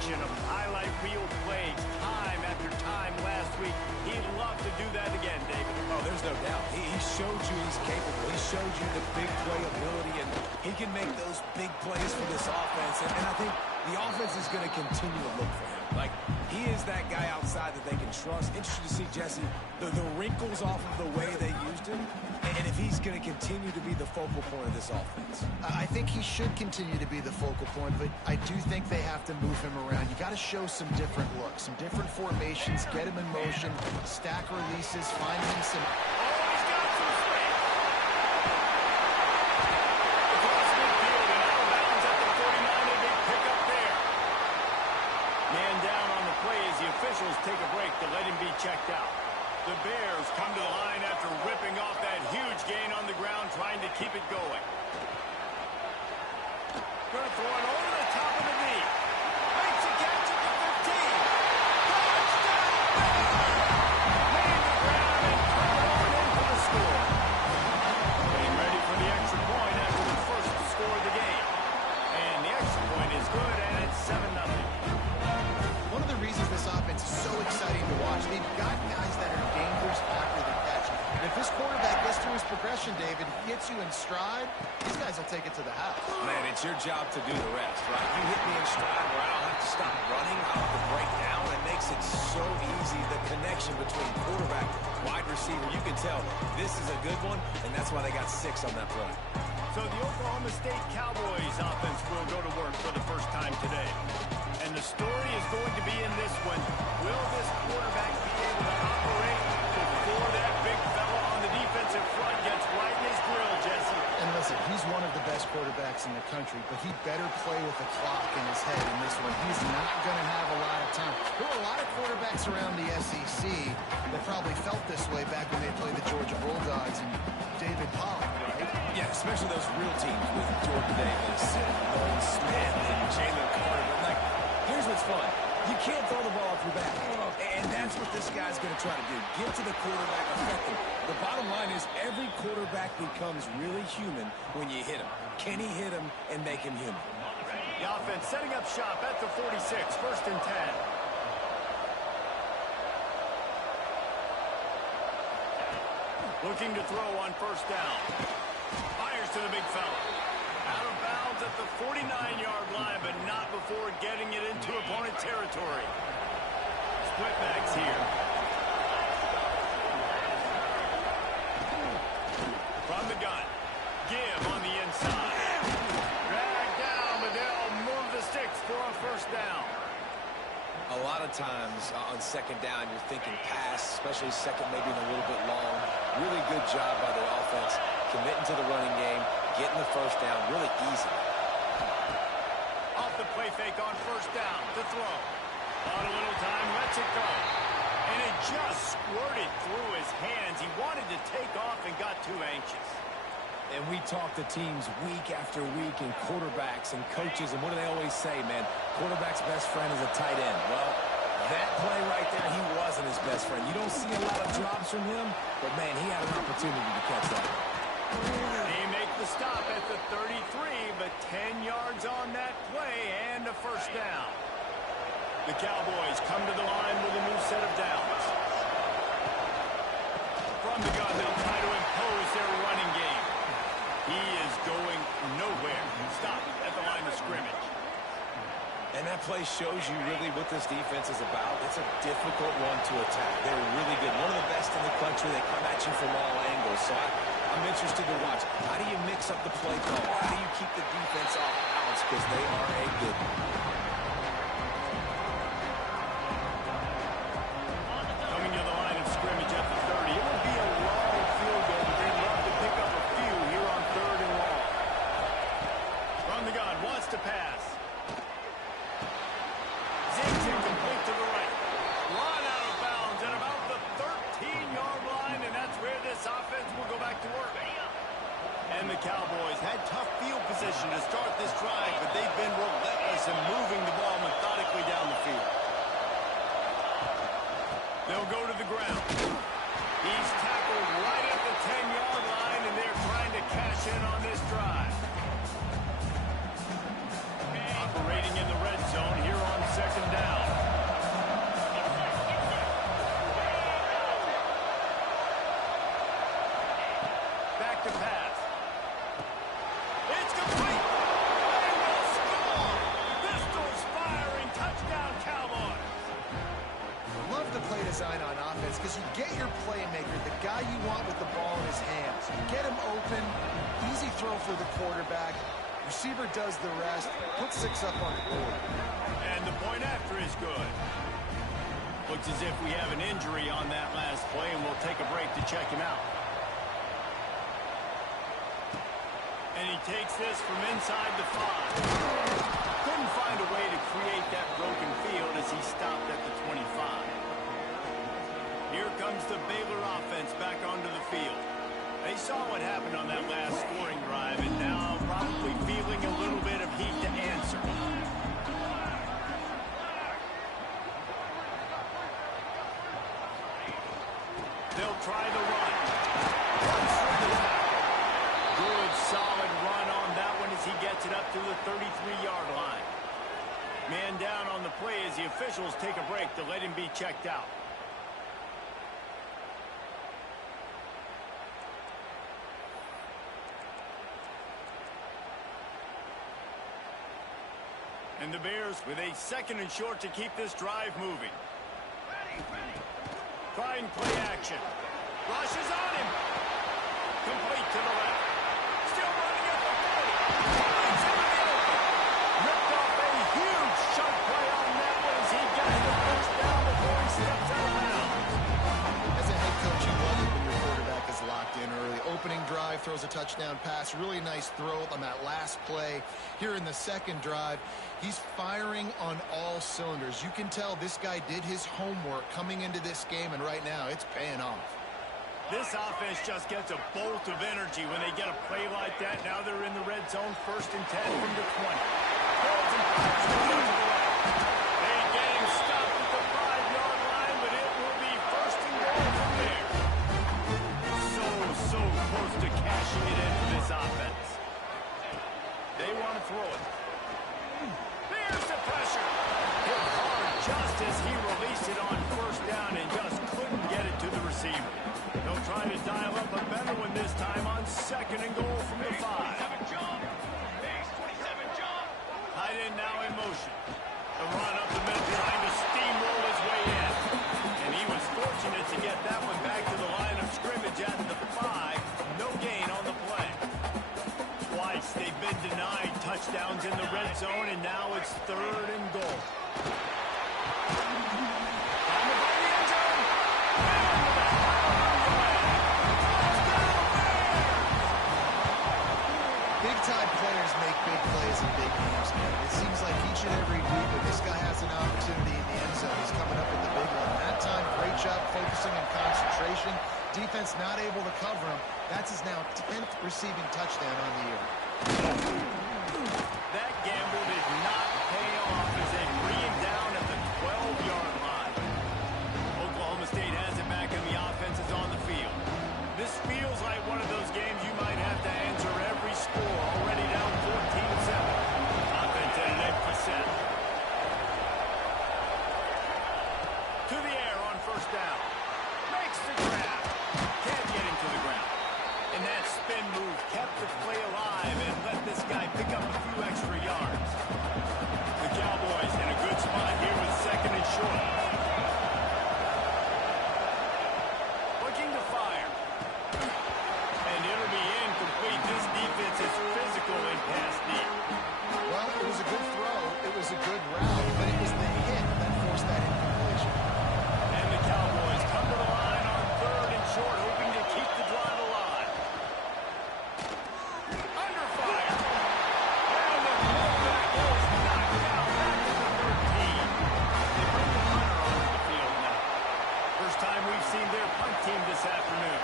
collection of highlight reel plays time after time last week. He'd love to do that again, David. Oh, there's no doubt. He showed you he's capable. He showed you the big play ability, and he can make those big plays for this offense. And I think the offense is going to continue to look for him. Like, he is that guy outside that they can trust. Interesting to see, Jesse, the wrinkles off of the way they used him, and if he's going to continue to be the focal point of this offense. I think he should continue to be the focal point, but I do think they have to move him around. You got to show some different looks, some different formations, get him in motion, stack releases, find him some... Officials take a break to let him be checked out. The Bears come to the line after ripping off that huge gain on the ground, trying to keep it going. Going to throw it over the top of the knee. Makes a catch at the 15. Touchdown! Made the ground and turned on in for the score. Getting ready for the extra point after the first score of the game. And the extra point is good, and it's 7-0. One of the reasons this offense is so exciting to watch, they've got guys that are dangerous after the catch. And if this quarterback gets through his progression, David, gets you in stride, these guys will take it to the house. Man, it's your job to do the rest, right? You hit me in stride where I don't have to stop running, I don't have to break down. It makes it so easy, the connection between quarterback, wide receiver. You can tell this is a good one, and that's why they got 6 on that play. So the Oklahoma State Cowboys offense will go to work for the first time today. And the story is going to be in this one. Will this quarterback be able to operate before that big fella on the defensive front gets right in his grill, Jesse? And listen, he's one of the best quarterbacks in the country, but he better play with the clock in his head in this one. He's not going to have a lot of time. There were a lot of quarterbacks around the SEC that probably felt this way back when they played the Georgia Bulldogs and David Pollock, right? Yeah, especially those real teams with Jordan Davis and Nolan Smith and Jalen Carter. But, like, here's what's fun. You can't throw the ball off your back. And that's what this guy's going to try to do. Get to the quarterback, affect him. The bottom line is every quarterback becomes really human when you hit him. Can he hit him and make him human? The offense setting up shop at the 46, 1st and 10. Looking to throw on 1st down. Fires to the big fella. Out of bounds at the 49-yard line, but not before getting it into opponent territory. Split backs here. From the gun. Give on the inside. Drag down, but they'll move the sticks for a 1st down. A lot of times on 2nd down, you're thinking pass, especially 2nd, maybe a little bit long. Really good job by the offense, committing to the running game, getting the 1st down, really easy. Off the play fake on 1st down to throw. On a little time, lets it go. And it just squirted through his hands. He wanted to take off and got too anxious. And we talk to teams week after week and quarterbacks and coaches, and what do they always say, man? Quarterback's best friend is a tight end. Well, that play right there, he wasn't his best friend. You don't see a lot of drops from him, but, man, he had an opportunity to catch that. They make the stop at the 33, but 10 yards on that play and a 1st down. The Cowboys come to the line with a new set of downs. From the gun, they'll try to impose their running game. He is going nowhere. Stop at the line of scrimmage. And that play shows you really what this defense is about. It's a difficult one to attack. They're really good. One of the best in the country. They come at you from all angles. So I'm interested to watch. How do you mix up the play call? How do you keep the defense off balance? Because they are a good one. Coming to the line of scrimmage at the 30. It would be a long field goal, but they'd love to pick up a few here on 3rd and long. From the gun, wants to pass. Zigs incomplete to the right. Run out of bounds at about the 13-yard line, and that's where this offense will go back to work. And the Cowboys had tough field position to start this drive, but they've been relentless in moving the ball methodically down the field. They'll go to the ground. He's tackled right at the 10-yard line, and they're trying to cash in on this drive. Operating in the red zone here on 2nd effective pass. It's complete. They will score. Pistols firing. Touchdown, Cowboys. Love the play design on offense because you get your playmaker, the guy you want with the ball in his hands. You get him open, easy throw for the quarterback. Receiver does the rest, put 6 up on the board. And the point after is good. Looks as if we have an injury on that last play, and we'll take a break to check him out. And he takes this from inside the 5. Couldn't find a way to create that broken field as he stopped at the 25. Here comes the Baylor offense back onto the field. They saw what happened on that last scoring drive, and now probably feeling a little bit of heat to answer. They'll try the run. Good, solid run on that one as he gets it up to the 33-yard line. Man down on the play as the officials take a break to let him be checked out. And the Bears with a 2nd and short to keep this drive moving. Trying play action. Rushes on him. Complete to the left. Still running at the 40. Leads him in the open. Ripped off a huge shot play on that one as he gets the first down before he steps out of bounds. As a head coach, you love it when your quarterback is locked in early. Opening drive, throws a touchdown pass. Really nice throw on that last play. Here in the 2nd drive, he's firing on all cylinders. You can tell this guy did his homework coming into this game, and right now it's paying off. This offense just gets a bolt of energy when they get a play like that. Now they're in the red zone, 1st and 10 from the 20. Holds and fires to the right. They get him stopped at the 5-yard line, but it will be 1st and goal from there. So close to cashing it into this offense. They want to throw it. There's the pressure. Hit hard just as he released it on 1st down and just couldn't get it to the receiver. They'll try to dial up a better one this time on 2nd and goal from the 5. Tight end now in motion. The run up the middle trying to steamroll his way in. And he was fortunate to get that one back to the line of scrimmage at the 5. No gain on the play. Twice they've been denied touchdowns in the red zone, and now it's 3rd and goal. Big-time players make big plays in big games, man. It seems like each and every week when this guy has an opportunity in the end zone, he's coming up with the big one. That time, great job focusing and concentration. Defense not able to cover him. That's his now 10th receiving touchdown on the year. That gamble did not pay off as they bring him down at the 12-yard line. Oklahoma State has it back and the offense is on the field. This feels like one of those games you might have to answer every score. Already down 14-7. Offense at an empty set. To the air on 1st down. Makes the grab. Can't get him to the ground. And that spin move kept the play alive and let this guy pick up a few extra yards. The Cowboys in a good spot here with 2nd and short. Looking to fire. And it'll be incomplete. This defense is physical and pass deep. Well, it was a good throw. It was a good route, but it was the hit that forced that incompletion. And the Cowboys come to the line on 3rd and short, hoping to keep the drive alive. Under fire. And the fullback is knocked out back to the 13. They bring the punter onto the field now. First time we've seen their punt team this afternoon.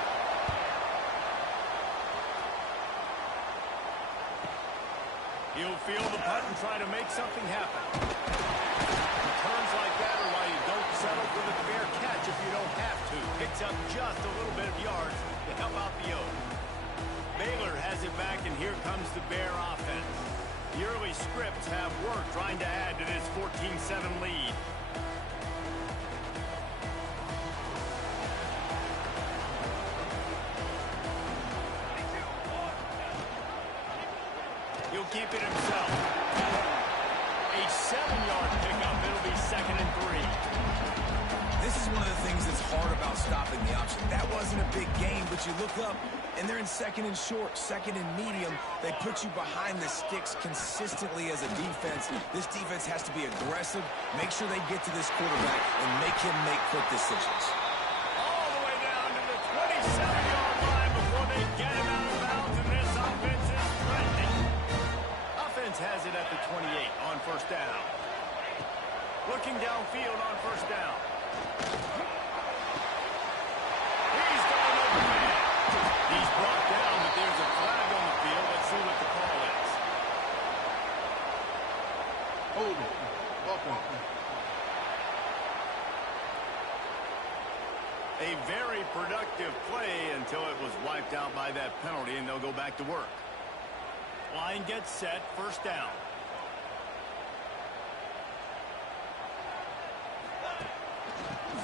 He'll field the punt and try to make something happen. Returns like that are why you don't settle for the fair catch if you don't have to. Picks up just a little bit of yards to help out the Oaks. Baylor has it back, and here comes the Bear offense. The early scripts have worked trying to add to this 14-7 lead. He'll keep it himself. A 7-yard pickup. It'll be 2nd and 3. This is one of the things that's hard about stopping the option. That wasn't a big gain, but you look up, and they're in 2nd and short, 2nd and medium. They put you behind the sticks consistently as a defense. This defense has to be aggressive, make sure they get to this quarterback, and make him make quick decisions. All the way down to the 27-yard line before they get him out of bounds, and this offense is threatening. Offense has it at the 28 on 1st down. Looking downfield on 1st down. He's going over man. He's brought down, but there's a flag on the field. Let's see what the call is. Hold it. Welcome. A very productive play until it was wiped out by that penalty, and they'll go back to work. Line gets set, 1st down.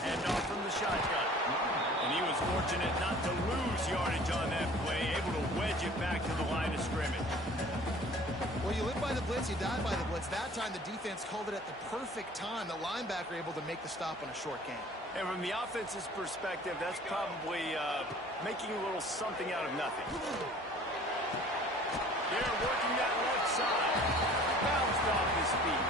Hand off from the shotgun. And he was fortunate not to lose yardage on that play, able to wedge it back to the line of scrimmage. Well, you live by the blitz, you die by the blitz. That time, the defense called it at the perfect time. The linebacker able to make the stop on a short gain. And from the offense's perspective, that's probably making a little something out of nothing. They're working that left side. Bounced off his feet.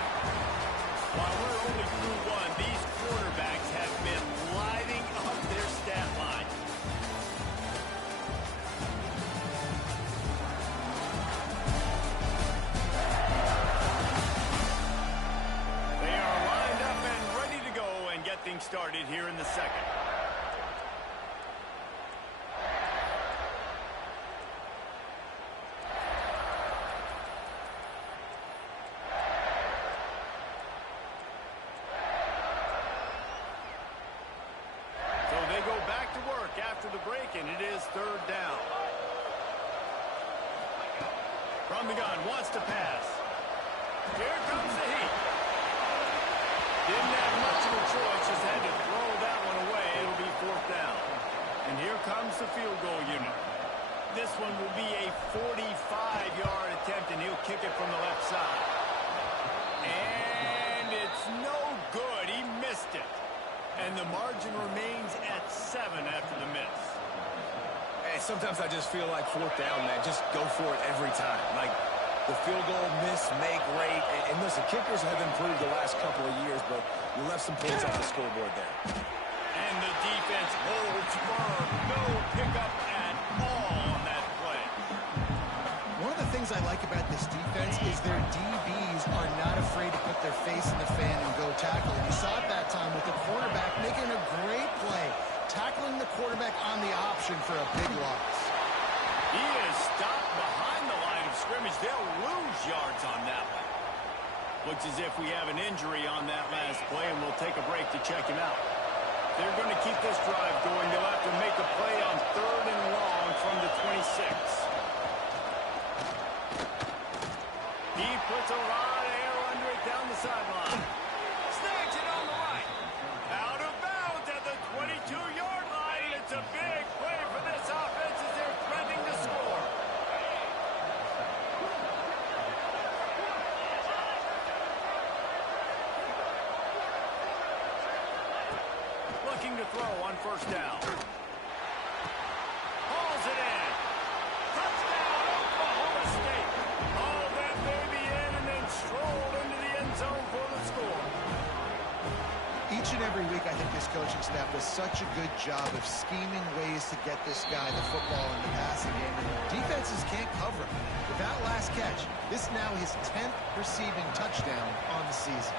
While we're only through one, these quarterbacks have been lighting up their stat line. They are lined up and ready to go and get things started here in the 2nd. After the break, and it is 3rd down. From the gun, wants to pass. Here comes the heat. Didn't have much of a choice, just had to throw that one away. It'll be 4th down. And here comes the field goal unit. This one will be a 45-yard attempt, and he'll kick it from the left side. And it's no good. He missed it. And the margin remains at 7 after the miss. Hey, sometimes I just feel like 4th down, man. Just go for it every time. Like, the field goal, miss, make, rate. And listen, kickers have improved the last couple of years, but you left some points off the scoreboard there. And the defense holds firm. No pickup at all on that play. One of the things I like about this defense is their DBs are not afraid to put their face in the fan and go tackle. And you saw it that time with the quarterback making a great play, tackling the quarterback on the option for a big loss. He is stopped behind the line of scrimmage. They'll lose yards on that one. Looks as if we have an injury on that last play, and we'll take a break to check him out. They're going to keep this drive going. They'll have to make a play on 3rd and long from the 26. He puts a lot of air under it down the sideline. Snags it on the right. Out of bounds at the 22-yard line. It's a big play for this offense as they're threatening to score. Looking to throw on 1st down. Hauls it in. Touchdown, Oklahoma State. Haul that baby in and then stroll into the end zone for the score. Each and every week, I think this coaching staff does such a good job of scheming ways to get this guy the football in the passing game, and defenses can't cover him. With that last catch, this is now his 10th receiving touchdown on the season.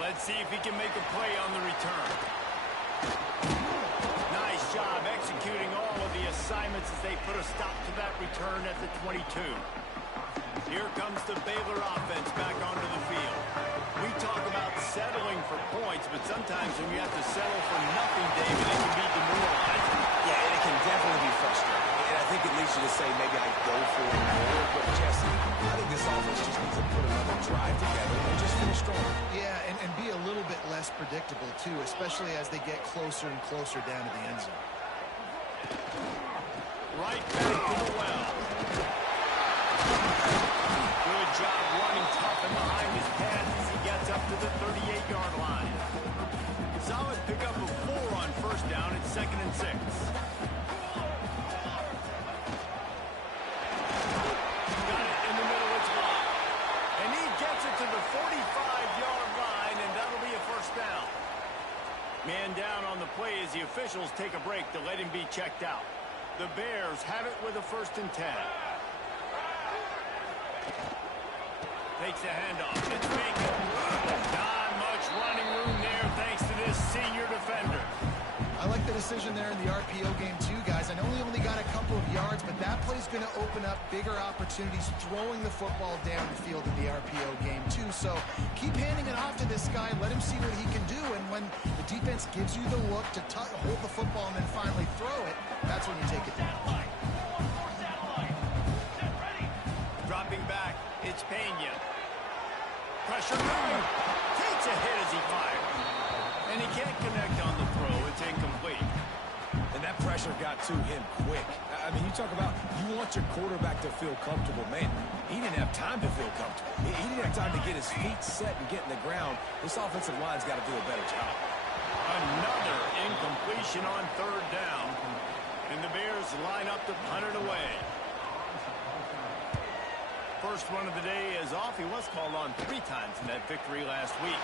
Let's see if he can make a play on the return. Nice job executing all of the assignments as they put a stop to that return at the 22. Here comes the Baylor offense back onto the field. We talk about settling for points, but sometimes when you have to settle for nothing, David, it can be demoralizing. Yeah, and it can definitely be frustrating. And I think it leads you to say maybe I go for it more. But, Jesse, I think this offense just needs to put another drive together and just finish strong. Yeah, and be a little bit less predictable, too, especially as they get closer and closer down to the end zone. Right back to the well. from behind his pads as he gets up to the 38-yard line. Solid pickup of 4 on first down at 2nd and 6. Got it in the middle, it's blocked. And he gets it to the 45-yard line, and that'll be a first down. Man down on the play as the officials take a break to let him be checked out. The Bears have it with a 1st and 10. Takes the handoff. It's vacant. Not much running room there thanks to this senior defender. I like the decision there in the RPO game too, guys. I know he only got a couple of yards, but that play's going to open up bigger opportunities throwing the football down the field in the RPO game too. So keep handing it off to this guy. Let him see what he can do. And when the defense gives you the look to hold the football and then finally throw it, that's when you take it down. Dropping back, it's Pena. Pressure move. Takes a hit as he fires. And he can't connect on the throw. It's incomplete. And that pressure got to him quick. I mean, you talk about you want your quarterback to feel comfortable. Man, he didn't have time to feel comfortable. He didn't have time to get his feet set and get in the ground. This offensive line's got to do a better job. Another incompletion on 3rd down. And the Bears line up to punt it away. First run of the day is off. He was called on 3 times in that victory last week.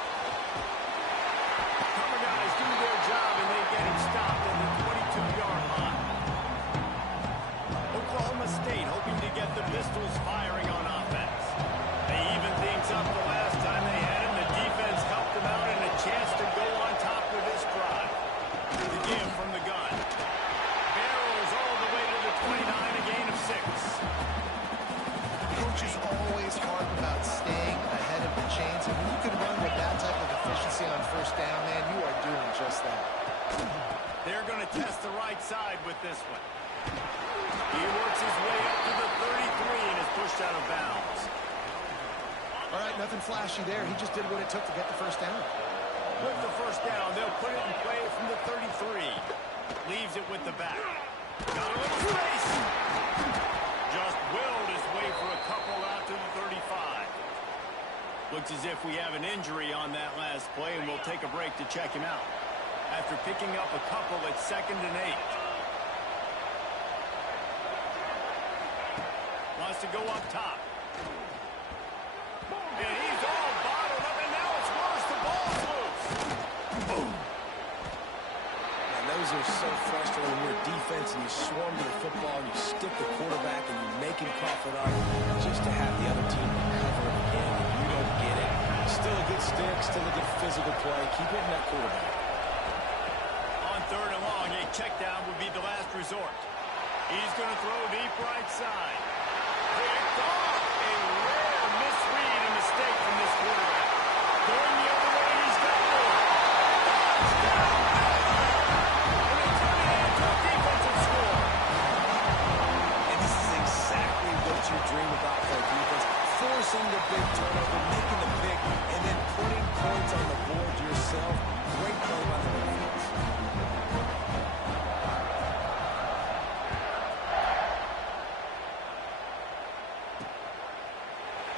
Cover guys do their job, and they get him stopped at the 22-yard line. Oklahoma State hoping to get the Pistols firing on offense. They even things up the last time they had him. The defense helped them out and a chance to go on top with this drive. The give from the gun. Barrels all the way to the 29, a gain of 6. Coaches always harp about staying ahead of the chains, and when you can run with that type of efficiency on first down, man, you are doing just that. They're going to test the right side with this one. He works his way up to the 33 and is pushed out of bounds. All right, nothing flashy there. He just did what it took to get the first down. With the first down, they'll put it in play from the 33. Leaves it with the back. Got a little space. Just willed his way for a couple out to the 35. Looks as if we have an injury on that last play, and we'll take a break to check him out. After picking up a couple at 2nd and 8. Wants to go up top. And he's all bottled up, and now it's worse. The ball's loose. Boom. And those are so frustrating when you're defense and you swarm to the football and you stick the quarterback and you make him cough it up just to have the other team recover it again. And you don't get it. Still a good stick, still a good physical play. Keep hitting that quarterback. On 3rd and long, a check down would be the last resort. He's going to throw deep right side. Picked off. A rare misread and mistake from this quarterback. Going the other way, he's got more. Touchdown, Baylor! And they turn it into a defensive score. And this is exactly what you dream about for a defense. Forcing the big turnover, making the pick, and then putting points on the board yourself. Great play by the defense.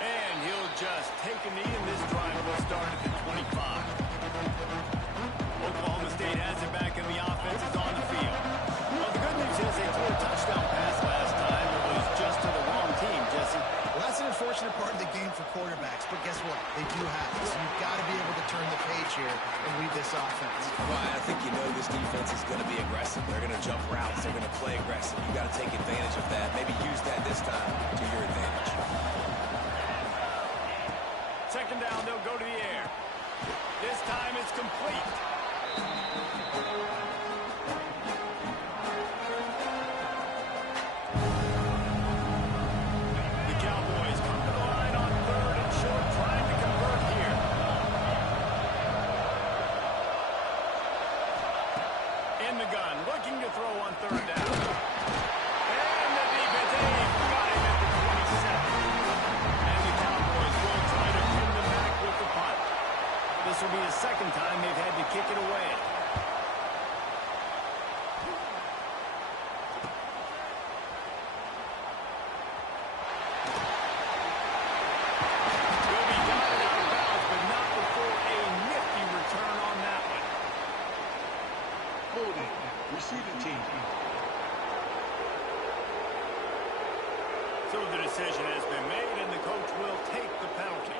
And he'll just take a knee, and this drive will start at the 25. Oklahoma State has it back, and the offense is on the field. Well, the good news is they threw a touchdown pass last time. It was just to the wrong team, Jesse. Well, that's an unfortunate part of the game for quarterbacks, but guess what? They do have it. So you've got to be able to turn the page here and lead this offense. Well, I think you know this defense is going to be aggressive. They're going to jump routes. They're going to play aggressive. You got to take advantage of that. Maybe use that this time to your advantage. 2nd down, they'll go to the air. This time it's complete. The Cowboys come to the line on 3rd and short, trying to convert here. In the gun, looking to throw on 3rd down. And the defense got him at the 27. And the Cowboys will try to pin them back with the punt. This will be the 2nd time they've had to kick it away. Will be So the decision has been made, and the coach will take the penalty.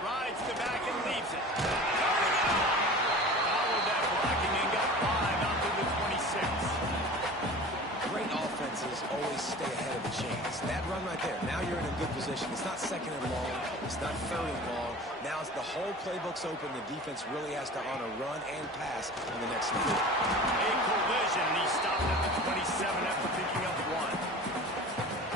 Rides the back and leaves it. Coming out! Followed that blocking and got 5 out to the 26. Great offenses always stay ahead of the chains. That run right there, now you're in a good position. It's not second and long. It's not third and long. Now it's the whole playbook's open. The defense really has to honor run and pass in the next snap. A collision, and he stopped at the 27 after picking up 1.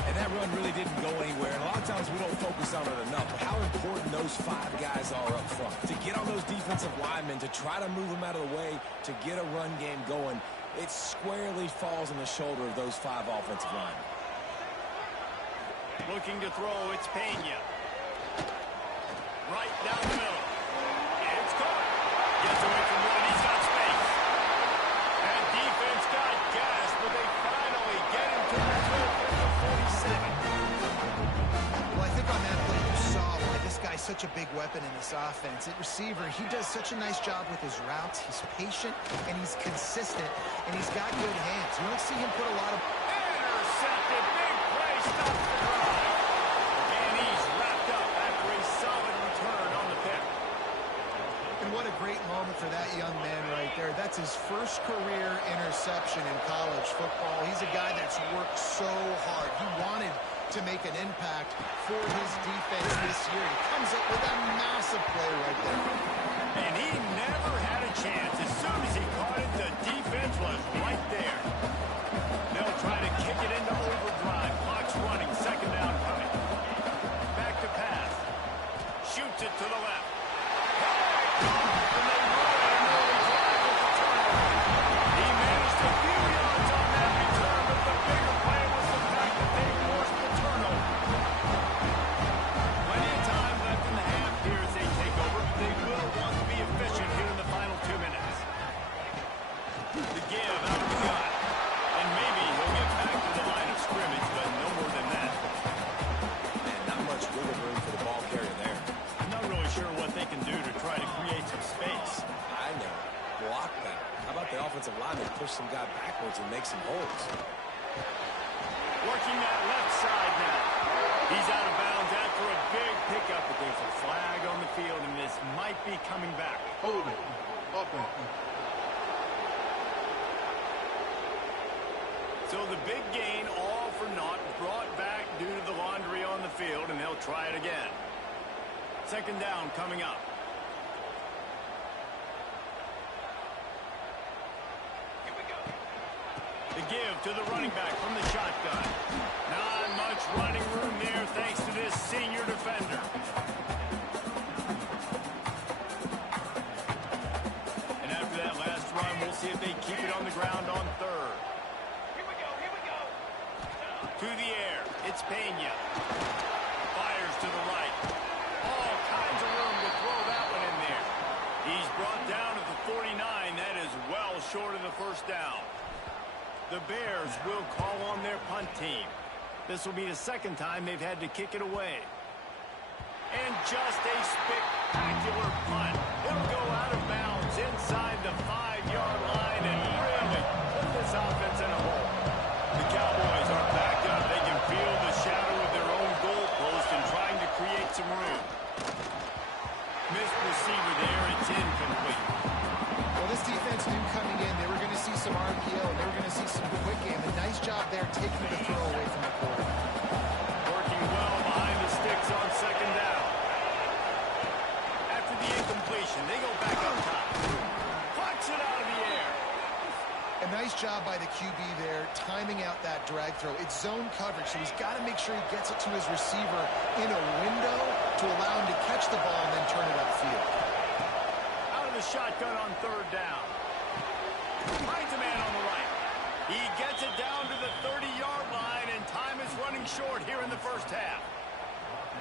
And that run really didn't go anywhere. And a lot of times we don't focus on it enough. But how important those 5 guys are up front. To get on those defensive linemen, to try to move them out of the way, to get a run game going, it squarely falls on the shoulder of those 5 offensive linemen. Looking to throw, it's Pena. Right down the middle. It's caught. Gets away from one. He's got space. And defense got gas, but they finally get him to the 47. Well, I think on that play you saw why this guy's such a big weapon in this offense. At receiver, he does such a nice job with his routes. He's patient, and he's consistent, and he's got good hands. You don't see him put a lot of... Intercepted. Big play. Stops the drive. And he's wrapped up after a solid return on the pick. And what a great moment for that young man right there. That's his first career interception in college football. He's a guy that's worked so hard. He wanted to make an impact for his defense this year. He comes up with a massive play right there. And he never had a chance. As soon as he caught it, the defense was right there. They'll try to kick it into overdrive. Clock's running. Second down coming. Back to pass. Shoots it to the left. And they run an early drive with the turnover. He managed a few yards on that return, but the bigger play was the fact that they forced the turnover. Plenty of time left in the half here as they take over, but they will want to be efficient here in the final 2 minutes. The give out of the gun. And maybe he'll get back to the line of scrimmage, but no more than that. And not much wiggle room for the ball carrier there. I'm not really sure what they can do to try to create some space. I know. Block that. How about the offensive lineman push some guy backwards and make some holes? Working that left side now. He's out of bounds after a big pickup, but there's a flag on the field, and this might be coming back. Hold it. Offense. So the big gain, all for naught, brought back due to the laundry on the field, and they'll try it again. Second down coming up. Here we go. The give to the running back from the shotgun. Not much running room there thanks to this senior defender. And after that last run, we'll see if they keep it on the ground on third. To the air, it's Pena. Fires to the right. All kinds of room to throw that one in there. He's brought down at the 49. That is well short of the first down. The Bears will call on their punt team. This will be the second time they've had to kick it away. And just a spectacular punt. It'll go out of bounds inside the 5-yard line and really put this offense in a hole. The Cowboys are backed up. They can feel the shadow of their own goalpost and trying to create some room. Missed receiver there. It's incomplete. Well, this defense knew coming in they were going to see some RPO. They were going to see some quick game. A nice job there taking the throw away from the quarterback. Working well behind the sticks on second down. After the incompletion, they go back up top. Plucks it out of the air. A nice job by the QB there, timing out that drag throw. It's zone coverage, so he's got to make sure he gets it to his receiver in a window to allow him to catch the ball and then turn it upfield. Out of the shotgun on third down. Finds a man on the right. He gets it down to the 30-yard line, and time is running short here in the first half.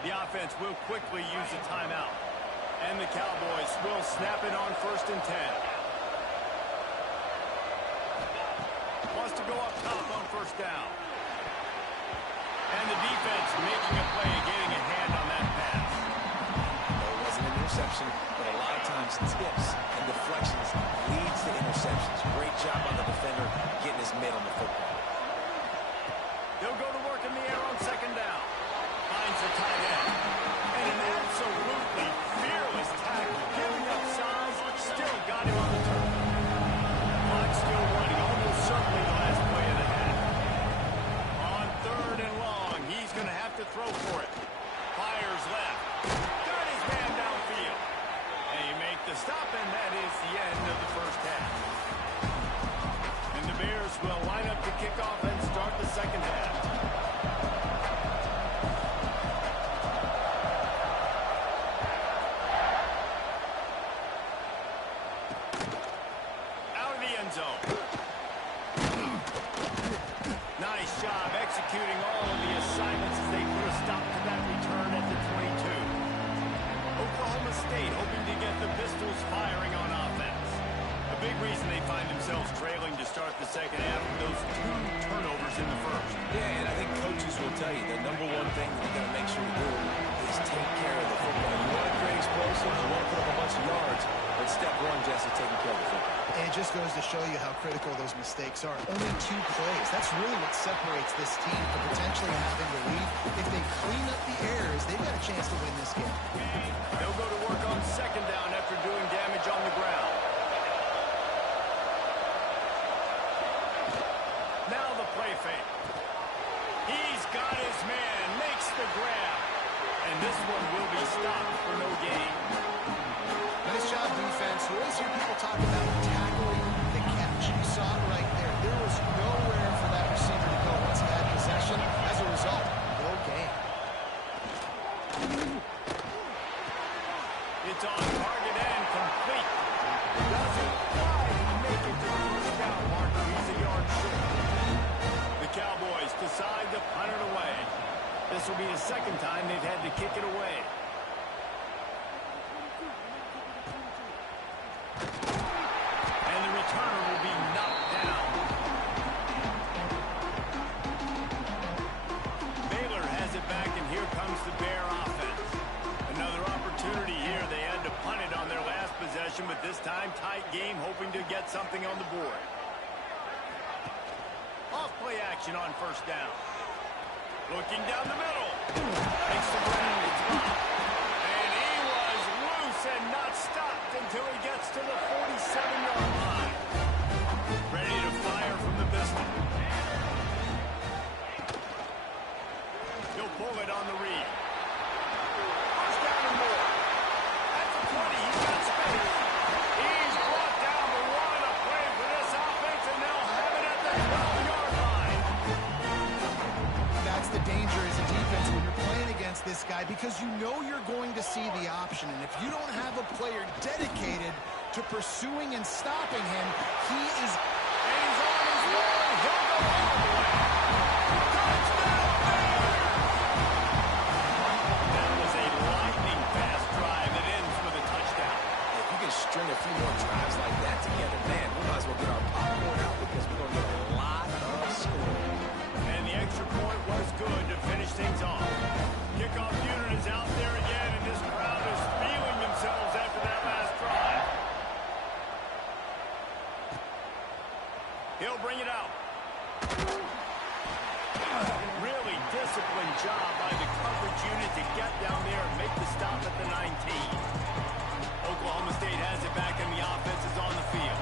The offense will quickly use a timeout. And the Cowboys will snap it on 1st and 10. Wants to go up top on first down. And the defense making a play, getting a hand on that pass. No, it wasn't an interception, but a lot of times these tips and deflections leads to interceptions. Great job by the defender getting his mitt on the football. They'll go to work in the air on second down. Finds the tight end. And an absolutely fearless tackle. Giving up size, still got him on the turn. Clock still running. Almost certainly the last play of the half. On third and long, he's going to have to throw for it. Fires left. Got his man downfield. And you make the stop, and that is the end of the first half. And the Bears will line up to kick off and start the second half. Out of the end zone. Nice job executing all of the assignments as they put a stop to that return at the 22. Oklahoma State hoping to get the Pistols firing on offense. A big reason they find themselves trailing to start the second half with those 2 turnovers in the first. Yeah, and I think coaches will tell you the number one thing that you're going to make sure you do is take care of the football. You want to create explosives, you want to put up a bunch of yards, but step one, Jesse, taking care of the football. And it just goes to show you how critical those mistakes are. Only 2 plays. That's really what separates this team from potentially having the lead. If they clean up the errors, they've got a chance to win this game. They'll go to work on second down after doing damage on the ground. Now the play fake. He's got his man, makes the grab. And this one will be stopped for no gain. Nice job, defense. You always hear people talk about tackling the catch. You saw it right there. There was nowhere for that receiver to go once he had possession. As a result, no gain. It's on target and complete. Doesn't quite make it to the first down marker. He's a yard short. The Cowboys decide to punt it away. This will be the second time they've had to kick it away. And the returner will be knocked down. Baylor has it back, and here comes the Bear offense. Another opportunity here. They had to punt it on their last possession, but this time tight game, hoping to get something on the board. Off play action on first down. Looking down the middle. Makes the ground. It's dropped. And he was loose and not stopped until he gets to the 47-yard line. Ready to fire from the pistol. He'll pull it on the read. First down and more. At the 20, he's got space. He's brought down the one. A play for this offense, and they'll have it at the 12-yard line. That's the danger as a defense when you're playing against this guy, because you know you're going to see the option. And if you don't have a player dedicated to pursuing and stopping him, he is... And he's on his way. He'll go all the way. Touchdown, Bears! That was a lightning-fast drive that ends with a touchdown. If you can string a few more drives like that together, man, we might as well get our popcorn out because we're going to get a lot of scoring. And the extra point was good to finish things off. Kickoff unit is out there again, and this crowd is feeling themselves after that last drive. He'll bring it out. Really disciplined job by the coverage unit to get down there and make the stop at the 19. Oklahoma State has it back, and the offense is on the field.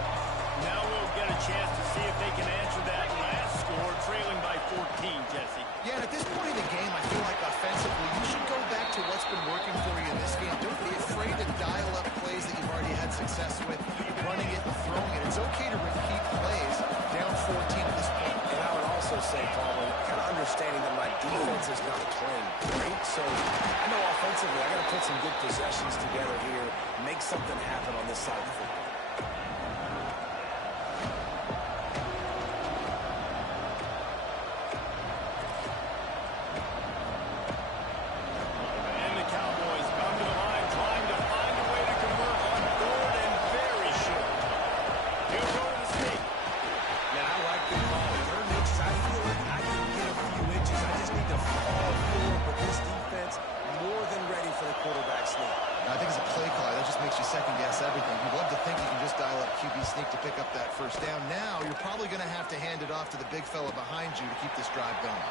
Now we'll get a chance to see if they can answer that last score, trailing by 14, Jesse. Yeah, and at this point in the game, I feel like offensively, you should go back to what's been working for you in this game. Don't be afraid to dial up plays that you've already had success with, running it and throwing it. It's okay to repeat plays down 14 at this point. And I would also say, Paul, kind of understanding that my defense is not playing great, so I know offensively I got to put some good possessions together here, make something happen on this side of the football. And the Cowboys come to the line, trying to find a way to convert on third and very short. He'll go to the sneak. Man, I like the call. Third inches, I feel like I can get a few inches. I just need to fall forward, but this defense more than ready for the quarterback sneak. I think as a play caller, that just makes you second-guess everything. You'd love to think you can just dial up QB sneak to pick up that first down. Now you're probably going to have to hand it off to the big fella behind you to keep this drive going.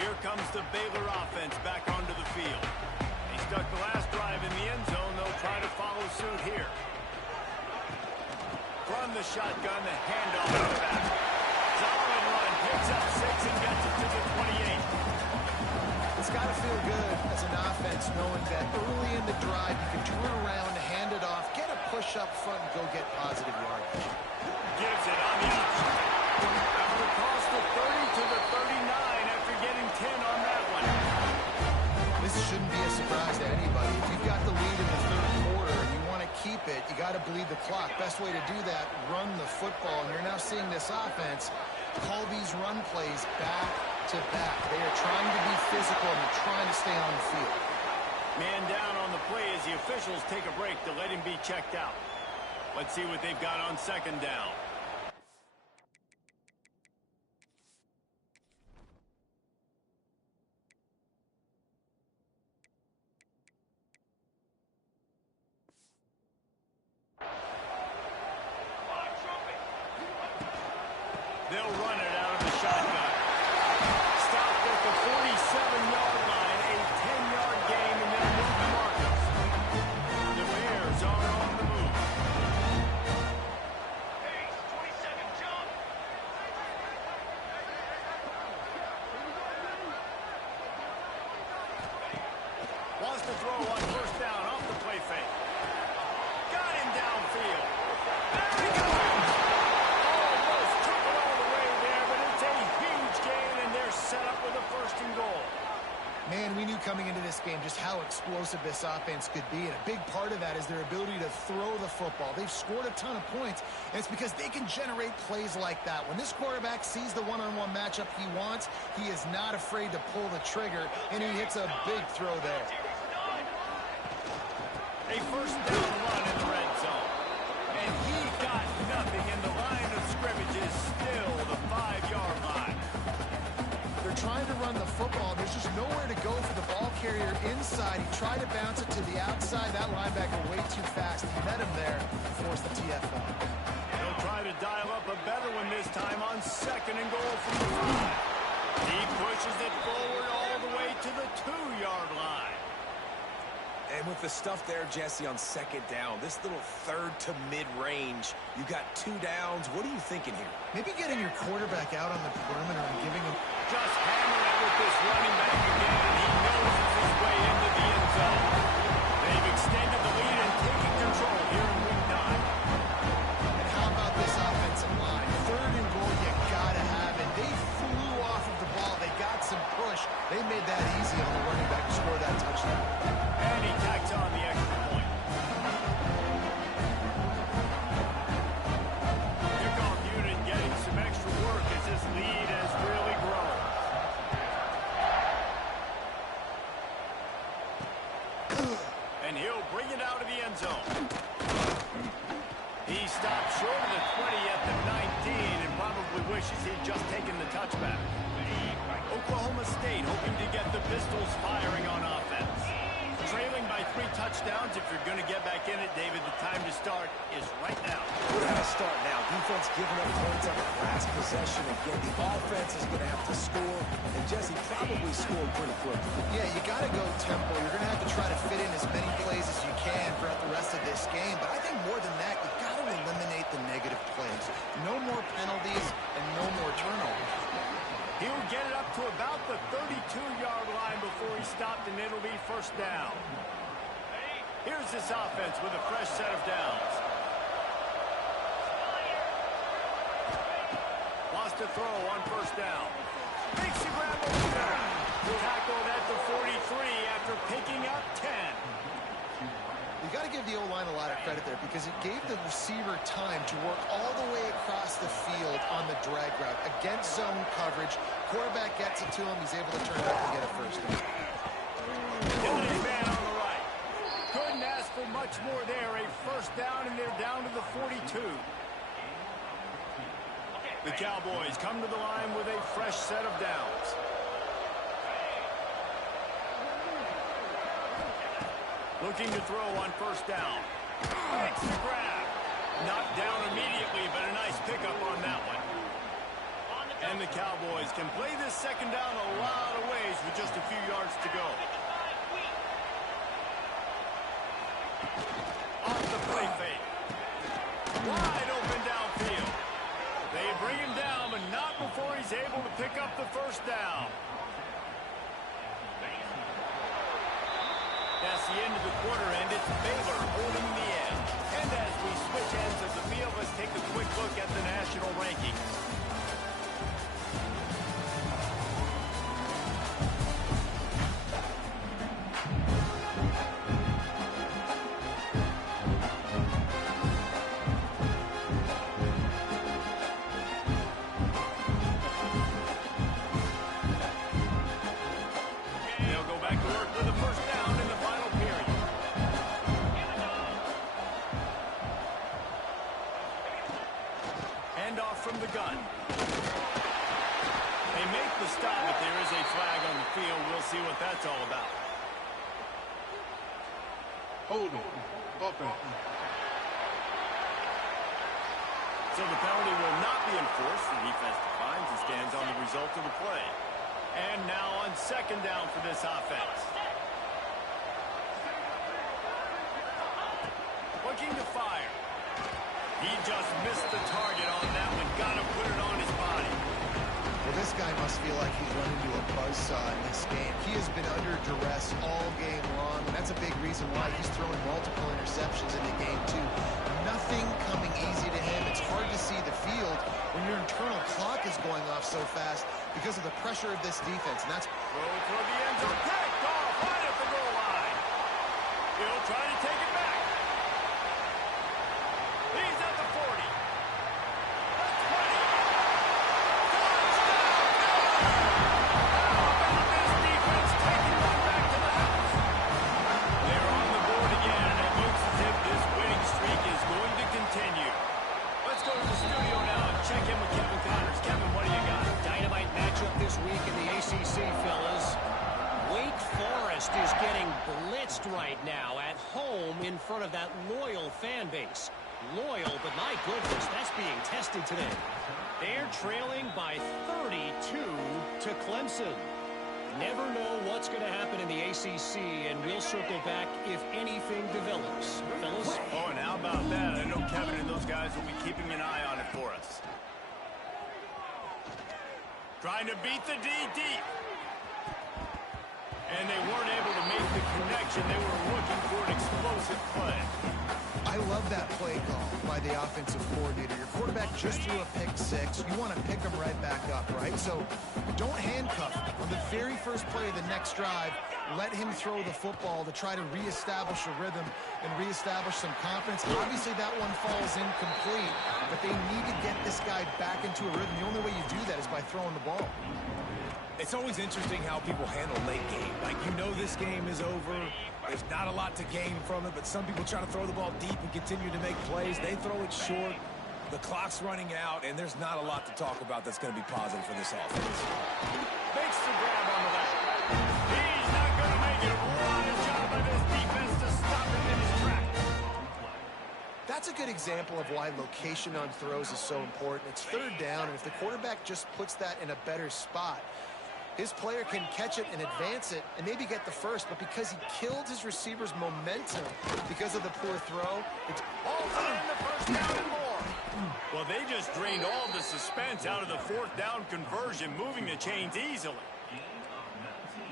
Here comes the Baylor offense back onto the field. They stuck the last drive in the end zone. They'll try to follow suit here. From the shotgun, the handoff to the back. Solid run, picks up 6 and gets it to the 28. It's got to feel good as an offense knowing that early in the drive you can turn around, hand it off, get a push up front, and go get positive yardage. Gives it on the outside. Out across the 30 to the 39 after getting 10 on that one. This shouldn't be a surprise to anybody. If you've got the lead in the third quarter and you want to keep it, you got to bleed the clock. Best way to do that, run the football. And you're now seeing this offense call these run plays back to back. They are trying to be physical and they're trying to stay on the field. Man down on the play as the officials take a break to let him be checked out. Let's see what they've got on second down. They'll run it out of the shotgun. Stopped at the 47-yard line, a 10-yard gain, and they'll move the markers. The Bears are on the move. Pace, 27 jump. Wants to throw on first down off the play fake. Got him downfield. There he goes. Set up with a first and goal. Man, we knew coming into this game just how explosive this offense could be, and a big part of that is their ability to throw the football. They've scored a ton of points, and it's because they can generate plays like that. When this quarterback sees the one-on-one matchup he wants, he is not afraid to pull the trigger, and he hits a big throw there. A first down run in the red zone. And he got nothing, and the line of scrimmage is still the 5-yard line. They're trying to run the football. There's just nowhere to go for the ball carrier inside. He tried to bounce it to the outside. That linebacker way too fast. He met him there, forced the TFL. They'll try to dial up a better one this time on second and goal from the 5. He pushes it forward all the way to the 2-yard line. And with the stuff there, Jesse, on second down, this little third to mid-range, you got 2 downs. What are you thinking here? Maybe getting your quarterback out on the perimeter and giving him... Just hammering it with this running back again, and he knows his way into the end zone. They've extended the lead and taking control here in week 9. And how about this offensive line? Third and goal, you gotta have it. They flew off of the ball. They got some push. They made that easy on the running back to score that touchdown. And he tacks on the extra point. Kickoff unit getting some extra work as this lead has really grown. And he'll bring it out of the end zone. He stopped short of the 20 at the 19 and probably wishes he'd just taken the touchback. Oklahoma State hoping to get the Pistols firing on offense. Trailing by 3 touchdowns. If you're going to get back in it, David, the time to start is right now. We're going to start now. Defense giving up points on the last possession. Again, the offense is going to have to score, and Jesse probably scored pretty quickly. Yeah, you got to go tempo. You're going to have to try to fit in as many plays as you can throughout the rest of this game. But I think more than that, you've got to eliminate the negative plays. No more penalties and no more turnovers. He'll get it up to about the 32-yard line before he stopped, and it'll be first down. Here's this offense with a fresh set of downs. Wants to throw on first down. Makes the grab over there. Tackled at the 43 after picking up 10. You got to give the O-line a lot of credit there because it gave the receiver time to work all the way across the field on the drag route against zone coverage. Quarterback gets it to him. He's able to turn it up and get a first down. Got his man on the right. Couldn't ask for much more there. A first down, and they're down to the 42. The Cowboys come to the line with a fresh set of downs. Looking to throw on first down. Makes the grab. Knocked down immediately, but a nice pickup on that one. And the Cowboys can play this second down a lot of ways with just a few yards to go. Off the play fake. Wide open downfield. They bring him down, but not before he's able to pick up the first down. That's the end of the quarter, and it's Baylor holding the end. And as we switch ends of the field, let's take a quick look at the national rankings. From the gun. They make the stop, but there is a flag on the field. We'll see what that's all about. Holding. Offense. So the penalty will not be enforced. The defense declines and stands on the result of the play. And now on second down for this offense. Looking to fire. He just missed the target on that one. Got to put it on his body. Well, this guy must feel like he's run into a buzzsaw in this game. He has been under duress all game long, and that's a big reason why he's throwing multiple interceptions in the game, too. Nothing coming easy to him. It's hard to see the field when your internal clock is going off so fast because of the pressure of this defense, and that's... Throw for the end zone. Picked off right at the goal line. He'll try to take it back. He's at the 40. The 20. Touchdown! How about this defense taking one back to the house? They're on the board again, and it looks as if this winning streak is going to continue. Let's go to the studio now and check in with Kevin Connors. Kevin, what do you got? Dynamite matchup this week in the ACC, fellas. Wake Forest is getting blitzed right now at home in front of that loyal fan base. Loyal, but my goodness, that's being tested today. They're trailing by 32 to Clemson. Never know what's going to happen in the ACC, and we'll circle back if anything develops. Fellas? Oh, and how about that? I know Kevin and those guys will be keeping an eye on it for us. Trying to beat the D deep. And they weren't able to make the connection. They were looking for an explosive play. I love that play call by the offensive coordinator. Your quarterback just threw a pick six. You want to pick him right back up, right? So don't handcuff him. On the very first play of the next drive, let him throw the football to try to reestablish a rhythm and reestablish some confidence. Obviously, that one falls incomplete, but they need to get this guy back into a rhythm. The only way you do that is by throwing the ball. It's always interesting how people handle late game. Like, you know this game is over. There's not a lot to gain from it, but some people try to throw the ball deep and continue to make plays. They throw it short. The clock's running out, and there's not a lot to talk about that's going to be positive for this offense. Makes the grab on the left. He's not going to make it. What a job by this defense to stop him in his tracks. That's a good example of why location on throws is so important. It's third down, and if the quarterback just puts that in a better spot, his player can catch it and advance it and maybe get the first, but because he killed his receiver's momentum because of the poor throw, it's all And the first down and more. Well, they just drained all the suspense out of the fourth down conversion, moving the chains easily.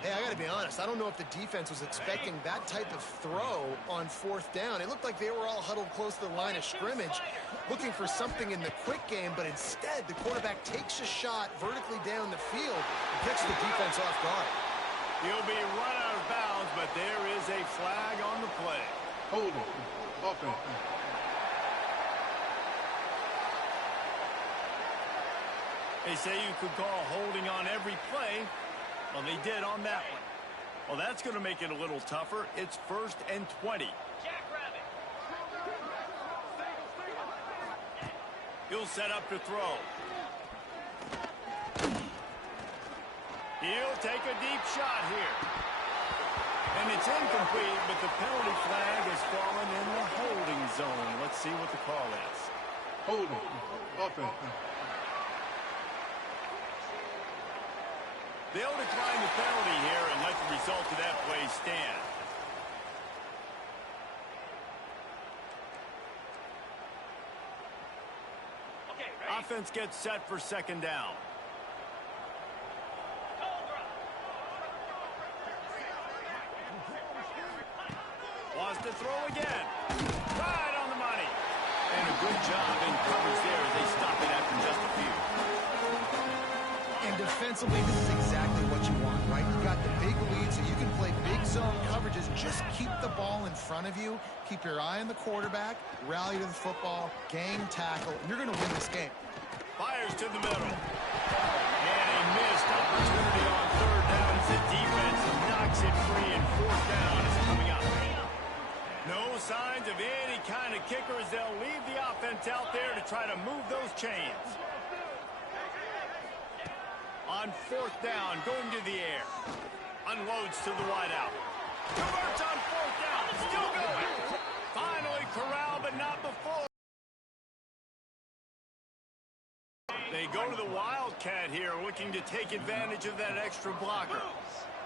Hey, I got to be honest. I don't know if the defense was expecting that type of throw on fourth down. It looked like they were all huddled close to the line of scrimmage, looking for something in the quick game, but instead the quarterback takes a shot vertically down the field and gets the defense off guard. He'll be run out of bounds, but there is a flag on the play. Holding. Offense. They say you could call holding on every play. Well, they did on that one. Well, that's going to make it a little tougher. It's 1st and 20. He'll set up to throw. He'll take a deep shot here. And It's incomplete, but the penalty flag has fallen in the holding zone. Let's see what the call is. Holding. Offense. They'll decline the penalty here and let the result of that play stand. Offense gets set for second down. Wants to throw again. Right on the money. And a good job in coverage there as they stop it after just a few. And defensively, this is exactly what you want, right? You got the big lead, so you can play big zone coverages. Just keep the ball in front of you. Keep your eye on the quarterback. Rally to the football. Gang tackle. And you're going to win this game. Fires to the middle. And a missed opportunity on third down as the defense knocks it free, and fourth down is coming up. No signs of any kind of kickers. They'll leave the offense out there to try to move those chains. On fourth down, going to the air. Unloads to the wideout. Converts on fourth down. Still going. Finally corralled, but not before. They go to the Wildcat here, looking to take advantage of that extra blocker.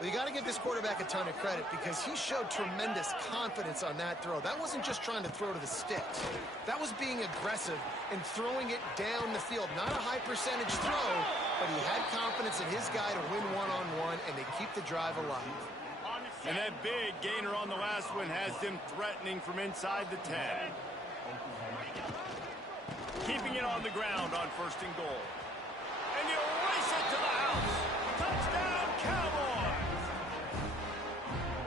Well, you got to give this quarterback a ton of credit because he showed tremendous confidence on that throw. That wasn't just trying to throw to the sticks. That was being aggressive and throwing it down the field. Not a high percentage throw, but he had confidence in his guy to win one-on-one, and they keep the drive alive. And that big gainer on the last one has them threatening from inside the 10. Keeping it on the ground on first and goal. And you race it to the house. Touchdown, Cowboys!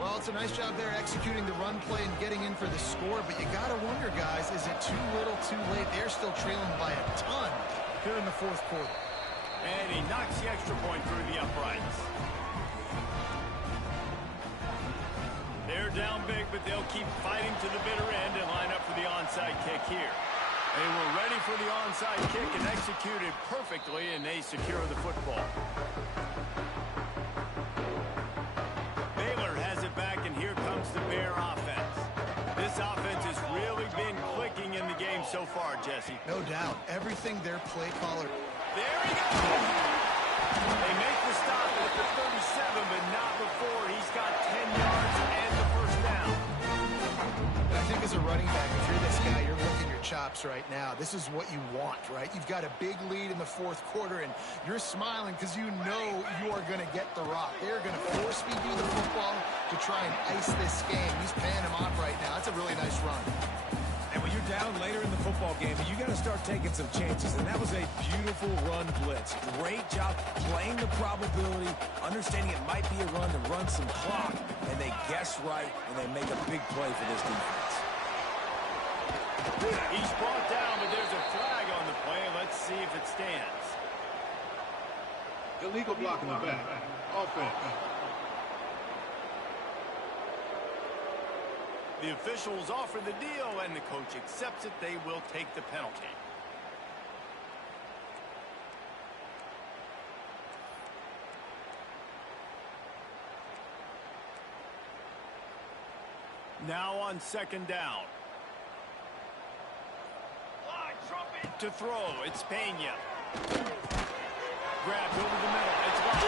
Well, it's a nice job there executing the run play and getting in for the score, but you got to wonder, guys, is it too little, too late? They're still trailing by a ton here in the fourth quarter. And he knocks the extra point through the uprights. They're down big, but they'll keep fighting to the bitter end and line up for the onside kick here. They were ready for the onside kick and executed perfectly, and they secure the football. Baylor has it back, and here comes the Bear offense. This offense has really been clicking in the game so far, Jesse. No doubt. Everything their play caller. There he goes! They make the stop at the 37, but not before he's got 10 yards and the first down. I think as a running back, if you're this guy, you're licking your chops right now. This is what you want, right? You've got a big lead in the fourth quarter, and you're smiling because you know you are going to get the rock. They're going to force feed you the football to try and ice this game. He's paying him off right now. That's a really nice run. And when you're down later in the football game, you got to start taking some chances. And that was a beautiful run blitz. Great job playing the probability, understanding it might be a run to run some clock. And they guess right, and they make a big play for this defense. He's brought down, but there's a flag on the play. Let's see if it stands. Illegal block in the back. Offense. The officials offer the deal, and the coach accepts it. They will take the penalty. Now on second down. To throw, it's Pena. Grabbed over the middle, it's Locke.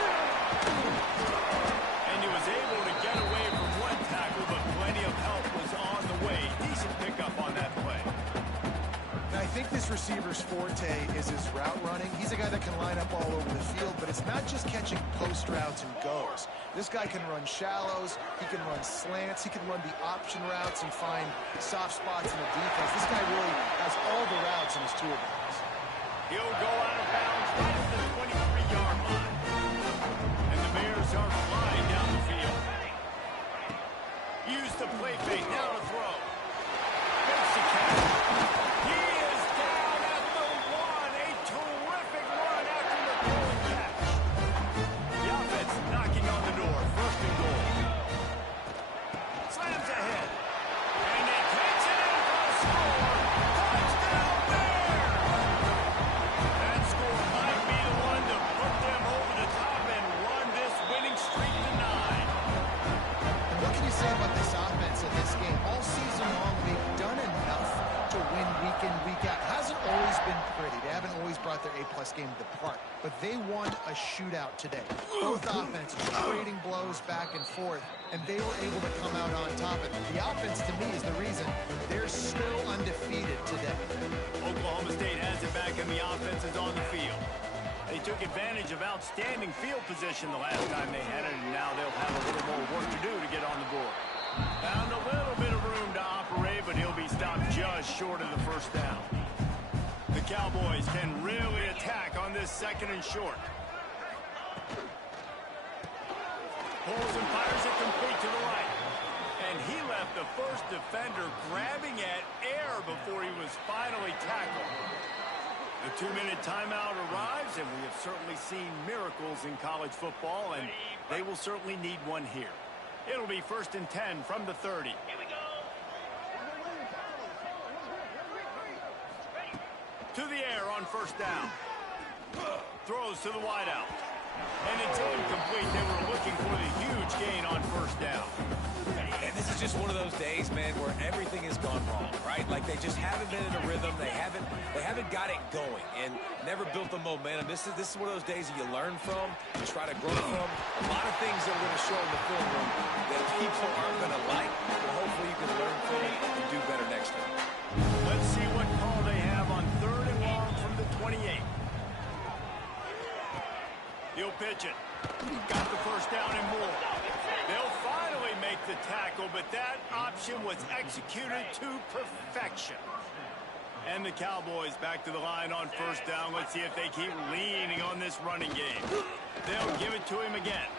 And he was able to get away from one tackle, but plenty of help was on the way. Decent pickup on that play. Now, I think this receiver's forte is his route running. He's a guy that can line up all over the field, but it's not just catching post routes and goes. This guy can run shallows, he can run slants, he can run the option routes and find soft spots in the defense. This guy really has all the routes in his toolbox. He'll go out of bounds right at the 23-yard line. And the Bears are flying down the field. Use the play fake, now to throw. Makes the catch. He is down at the 1. A terrific run after the goal catch. The offense knocking on the door. First and goal. Slams ahead. And he takes it in for a score. Touchdown Bears! That score might be last game to the park, but they won a shootout today. Both offenses trading blows back and forth, and they were able to come out on top. And the offense, to me, is the reason they're still undefeated today. Oklahoma State has it back, and the offense is on the field. They took advantage of outstanding field position the last time they had it, and now they'll have a little more work to do to get on the board. Found a little bit of room to operate, but he'll be stopped just short of the first down. The Cowboys can really attack on this second and short. Pulls and fires it complete to the right. And he left the first defender grabbing at air before he was finally tackled. The 2-minute timeout arrives, and we have certainly seen miracles in college football, and they will certainly need one here. It'll be 1st and 10 from the 30. Here we go. To the air on first down. Throws to the wideout. And it's incomplete. They were looking for the huge gain on first down. And this is just one of those days, man, where everything has gone wrong, right? Like they just haven't been in a rhythm. They haven't got it going and never built the momentum. This is one of those days that you learn from, you try to grow from. A lot of things that are going to show in the film room that people aren't going to like, but hopefully you can learn from it and do better next time. Let's see what call they have on 3rd and long from the 28. He'll pitch it. Got the first down and more. They'll finally make the tackle, but that option was executed to perfection. And the Cowboys back to the line on first down. Let's see if they keep leaning on this running game. They'll give it to him again.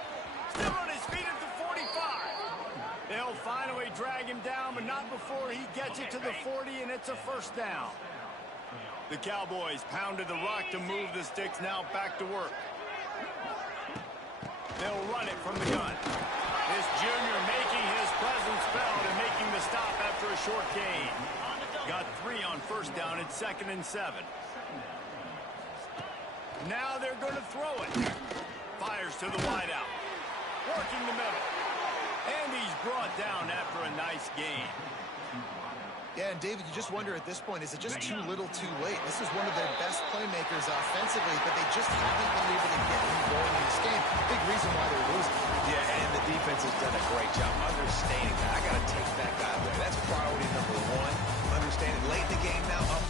Still on his feet at the 45. They'll finally drag him down, but not before he gets it to the 40, and it's a first down. The Cowboys pounded the rock to move the sticks, now back to work. They'll run it from the gun. This junior making his presence felt and making the stop after a short gain. Got 3 on first down at 2nd and 7. Now they're going to throw it. Fires to the wideout. Working the middle. And he's brought down after a nice gain. Yeah, and David, you just wonder at this point, is it just too little too late? This is one of their best playmakers offensively, but they just haven't been able to get him going in this game. Big reason why they're losing. Yeah, and the defense has done a great job understanding that. I got to take that guy away. That's priority number 1. Understanding late in the game now, up